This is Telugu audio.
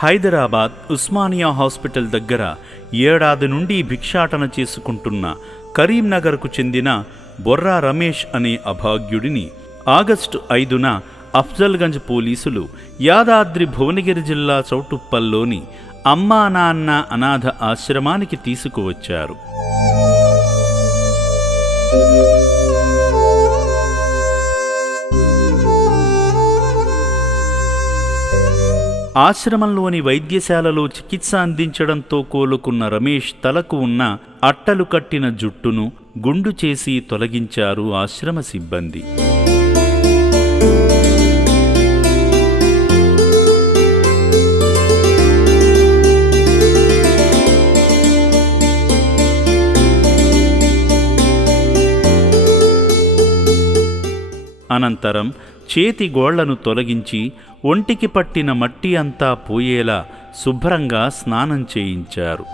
హైదరాబాద్ ఉస్మానియా హాస్పిటల్ దగ్గర ఏడాది నుండి భిక్షాటన చేసుకుంటున్న కరీంనగర్కు చెందిన బొర్రా రమేష్ అనే అభాగ్యుడిని ఆగస్టు 5న అఫ్జల్గంజ్ పోలీసులు యాదాద్రి భువనగిరి జిల్లా చౌటుప్పల్లోని అమ్మా నాన్న అనాథ ఆశ్రమానికి తీసుకువచ్చారు. ఆశ్రమంలోని వైద్యశాలలో చికిత్స అందించడంతో కోలుకున్న రమేష్ తలకు ఉన్న అట్టలు కట్టిన జుట్టును గుండు చేసి తొలగించారు ఆశ్రమ సిబ్బంది. అనంతరం చేతి గోళ్లను తొలగించి ఒంటికి పట్టిన మట్టి అంతా పోయేలా శుభ్రంగా స్నానం చేయించారు.